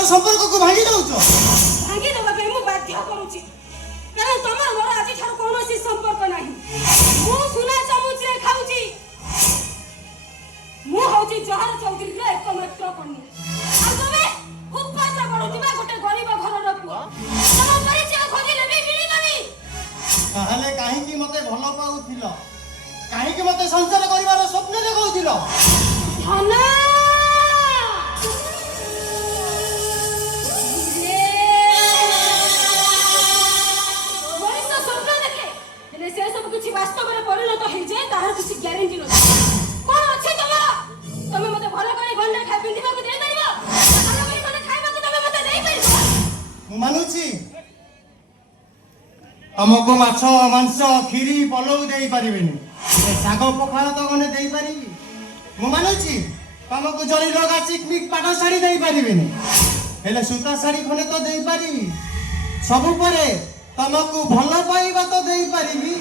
আমার সম্পর্কକୁ ভাঙি দেଉଛ। ভাঙি দেବା ପାଇଁ ମୁଁ ବାଧ୍ୟ କରୁଛି କାରଣ ତମର ମୋର ଆଜିଠାରୁ କୌଣସି ସମ୍ପର୍କ ନାହିଁ। ମୁଁ ସୁନା ଚାମଚରେ ଖାଉଛି। ମୁଁ ହଉଛି ଜହର ଚୌଧୁରୀର ଏକମାତ୍ର କନ୍ୟା। ଆଉ ତମେ ଉପାସ କରୁଥିବା ଗୋଟେ ଗରିବ ଘରର ପୁଅ। ତମ ପରିଚୟ ଖୋଜିଲେ ବି ମିଳିବନି। ତାହେଲେ କାହିଁକି ମତେ ଭଲ ପାଉଥିଲ? କାହିଁକି ମତେ ସଂସାର କରିବାର ସ୍ୱପ୍ନ ଦେଖାଉଥିଲ? ଧନ ମଣିଷ ସ୍ୱପ୍ନ ଦେଖେ ହେଲେ ସେ ସବୁ କିଛି ବାସ୍ତବରେ ପରିଣତ ହେଇଯାଏ ତାହାର କିଛି ଗ୍ୟାରେଣ୍ଟି ନଥାଏ। କଣ ଅଛି ତମର? ତମେ ମତେ ଭଲ କରି ଗଣ୍ଡା ଖାଇ ପିନ୍ଧିବାକୁ ଦେଇପାରିବ? ଭଲ କରି ଗଣ୍ଡା ଖାଇବାକୁ ତମେ ମତେ ଦେଇପାରିବ? ମୁଁ ମାନୁଛି ତମକୁ ମାଛ ମାଂସ କ୍ଷୀରି ପଲଉ ଦେଇପାରିବିନି, ଶାଗ ପଖାଳ ତ ଗଣ୍ଡେ ଦେଇପାରିବି। ମୁଁ ମାନୁଛି ତମକୁ ଜରି ଲଗା ଚିକମିକ ପାଟ ଶାଢୀ ଦେଇପାରିବିନି, ହେଲେ ସୂତା ଶାଢୀ ଖଣ୍ଡେ ତ ଦେଇପାରିବି। ସବୁ ପରେ ତମକୁ ଭଲ ପାଇବା ତ ଦେଇପାରିବି।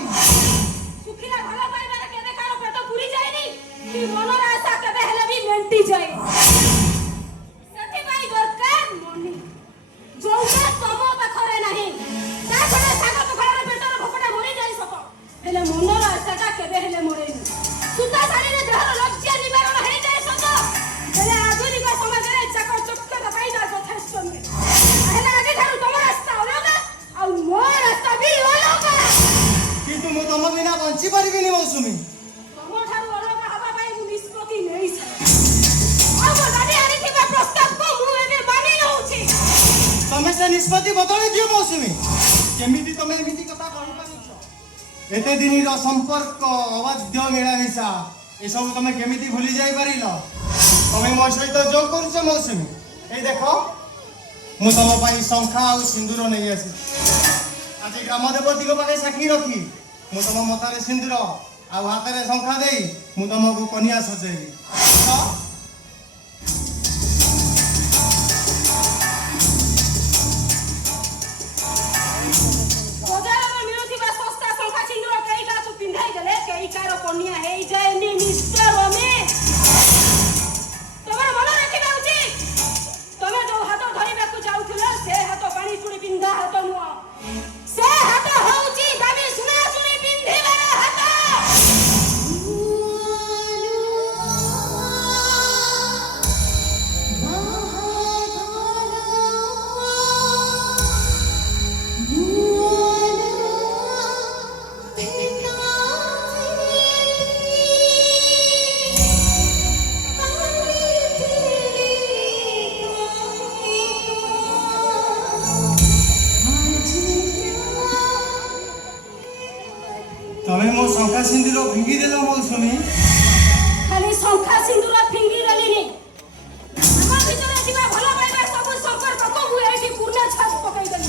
ଶୁଖିଲା ଭଲ ପାଇବାରେ କେବେ କାହାର ପେଟ ପୁରି ଯାଏନି କି ମନର ଆଶା କେବେ ହେଲେ ବି ମେଣ୍ଟି ଯାଏ। ସେଥିପାଇଁ ଦରକାର ମନି ଯୋଉଟା ତମ ପାଖରେ ନାହିଁ। ତା ଛଡ଼ା ଶାଗ ପଖାଳରେ ପେଟର ଭୋକଟା ମରିଯାଏ ସତ, ହେଲେ ମନର ଆଶାଟା କେବେ ହେଲେ ମରେନି। ସୂତା ଶାଢ଼ୀରେ ଦେହର ଲଜ୍ଜା ନିବାରଣ ହେଇଯାଏ ସତ, ହେଲେ ଆଧୁନିକ ସମାଜରେ ଚାକଚକ୍ୟତା ପାଇଁ ତା ଯଥେଷ୍ଟ ନୁହେଁ। ହେଲେ ଆଜିଠାରୁ ତମ ରାସ୍ତା ଅଲଗା ଆଉ ମୋ ରାସ୍ତା ବି ଅଲଗା। କିନ୍ତୁ ମୁଁ ତମ ବିନା ବଞ୍ଚି ପାରିବିନି ମୌସୁମୀ। ତମଠାରୁ ଅଲଗା ହେବା ପାଇଁ ମୁଁ ନିଷ୍ପତ୍ତି ନେଇସାରିଛି। ଆଉ ମୋ ଦାଦି ଆଣିଥିବା ପ୍ରସ୍ତାବକୁ ମୁଁ ଏବେ ମାନି ନେଉଛି। ତମେ ସେ ନିଷ୍ପତ୍ତି ବଦଳେଇ ଦିଅ ମୌସୁମୀ। କେମିତି ତମେ ଏମିତି କଥା କହିପାରୁଛ? ଏତେ ଦିନର ସମ୍ପର୍କ, ଅବାଧ୍ୟ ମିଳାମିଶା ଏସବୁ ତମେ କେମିତି ଭୁଲି ଯାଇପାରିଲ? ତମେ ମୋ ସହିତ ଯୋଗ କରୁଛ ମୌସୁମୀ। ଏଇ ଦେଖ ମୁଁ ତମ ପାଇଁ ଶଙ୍ଖା ଆଉ ସିନ୍ଦୁର ନେଇ ଆସିଛି। ଆଜି ଗ୍ରାମ ଦେବତୀଙ୍କ ପାଖେ ସାକ୍ଷୀ ରଖି ମୁଁ ତମ ମଥାରେ ସିନ୍ଦୁର ଆଉ ହାତରେ ଶଙ୍ଖା ଦେଇ ମୁଁ ତମକୁ କନ୍ୟା ସଜେଇବି। ବଜାରରେ ମିଳୁଥିବା ଶସ୍ତା ଶଙ୍ଖା ସିନ୍ଦୁର କେହି କାହାକୁ ପିନ୍ଧାଇ ଦେଲେ କେହି କାହାର କନ୍ୟା ହେଇଯାଏନି ମିଷ୍ଟର ରମେଶ। ତମର ମନେ ରଖିବା ଉଚିତ, ତମେ ଯୋଉ ହାତ ଧରିବାକୁ ଯାଉଥିଲ ସେ ହାତ ପାଣି ଚୁଡ଼ି ପିନ୍ଧା ହାତ ନୁହଁ। ସେ ହାତ ହଉଛି ଦାମୀ ସୁନା ଚୁଡ଼ି ପିନ୍ଧିବାର ହାତ। ତମେ ମୋ ଶଙ୍ଖା ସିନ୍ଦୁର ଭାଙ୍ଗିଦେଲ ମୌସୁମୀ। ଖାଲି ଶଙ୍ଖା ସିନ୍ଦୁର ଫିଙ୍ଗି ଦେଲିନି, ଆମ ଭିତରେ ଥିବା ଭଲ ପାଇବା ସବୁ ସମ୍ପର୍କକୁ ମୁଁ ଏଇଠି ପୂର୍ଣ୍ଣ ଛାପ ପକେଇଦେଲି।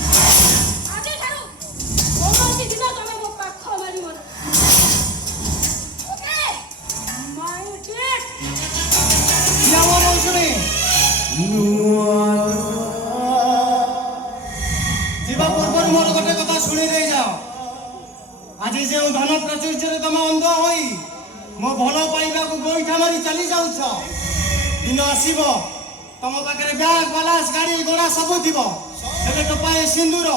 ଆଜିଠାରୁ କୌଣସି ଦିନ ତମେ ମୋ ପାଖ ମାରିବ ନା। ଓକେ ମାଇ ଡେଟ୍। ମୌସୁମୀ ଯିବା ପୂର୍ବରୁ ମୋର ଗୋଟେ କଥା ଶୁଣି ଦେଇଯାଅ। ଆଜି ଯେଉଁ ଧନ ପ୍ରାଚୁର୍ଯ୍ୟରେ ତମେ ଅନ୍ଧ ହୋଇ ମୋ ଭଲ ପାଇବାକୁ ଗୋଇଠା ମାରି ଚାଲି ଯାଉଛ, ଦିନ ଆସିବ ତମ ପାଖରେ ବ୍ୟାଗ ବାଲାନ୍ସ ଗାଡ଼ି ଘୋଡ଼ା ସବୁ ଥିବ, ହେଲେ ଟୋପାଏ ସିନ୍ଦୁର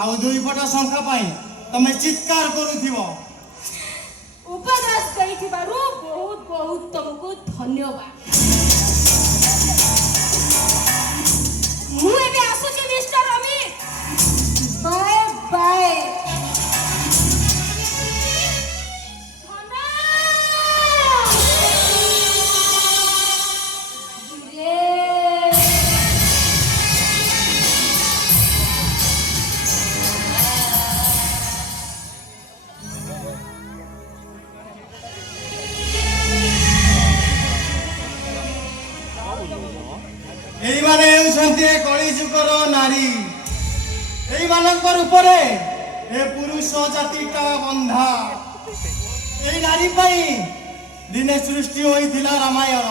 ଆଉ 2 ପଟ ଶଙ୍ଖା ପାଇଁ ତମେ ଚିତ୍କାର କରୁଥିବ। ଉପଦେଶ ଦେଇଥିବାରୁ ବହୁତ ବହୁତ ତମକୁ ଧନ୍ୟବାଦ। ମୁଁ ଏବେ ଆସୁଛି ମିଷ୍ଟର ଅମିତ। Bye bye. এইମାନେ ହେଉଛନ୍ତି କଳିଯୁଗର ନାରୀ। এইମାନଙ୍କର ଉପରେ ଏ ପୁରୁଷ ଜାତିଟା ବନ୍ଧା। এই ନାରୀ ପାଇଁ ଦିନେ ସୃଷ୍ଟି ହୋଇଥିଲା ରାମାୟଣ,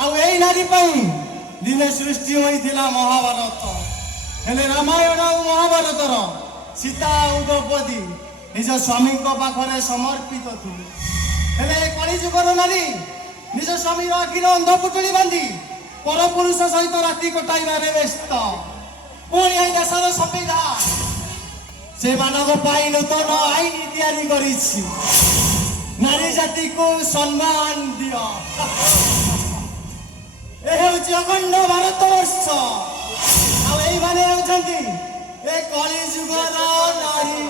ଆଉ ଏଇ ନାରୀ ପାଇଁ ଦିନେ ସୃଷ୍ଟି ହୋଇଥିଲା ମହାଭାରତ। ହେଲେ ରାମାୟଣ ଆଉ ମହାଭାରତର ସୀତା ଆଉ ଦ୍ରୌପଦୀ ନିଜ ସ୍ୱାମୀଙ୍କ ପାଖରେ ସମର୍ପିତ ଥିଲେ। ହେଲେ କଳିଯୁଗର ନାରୀ ନିଜ ସ୍ୱାମୀର ଆଖିର ଅନ୍ଧ ପୁଟୁଳି ବାନ୍ଧି ପରପୁରୁଷ ସହିତ ରାତି କଟାଇବାରେ ବ୍ୟସ୍ତ। ପୁଣି ଏଇ ଦେଶର ସମ୍ବିଧାନ ସେମାନଙ୍କ ପାଇଁ ନୂତନ ଆଇନ ତିଆରି କରିଛି। ନାରୀ ଜାତିକୁ ସମ୍ମାନ ଦିଅ। ଏ ହେଉଛି ଅଖଣ୍ଡ ଭାରତବର୍ଷ। ଆଉ ଏଇମାନେ ହେଉଛନ୍ତି ଏ କଳି ଯୁଗର ନାରୀ।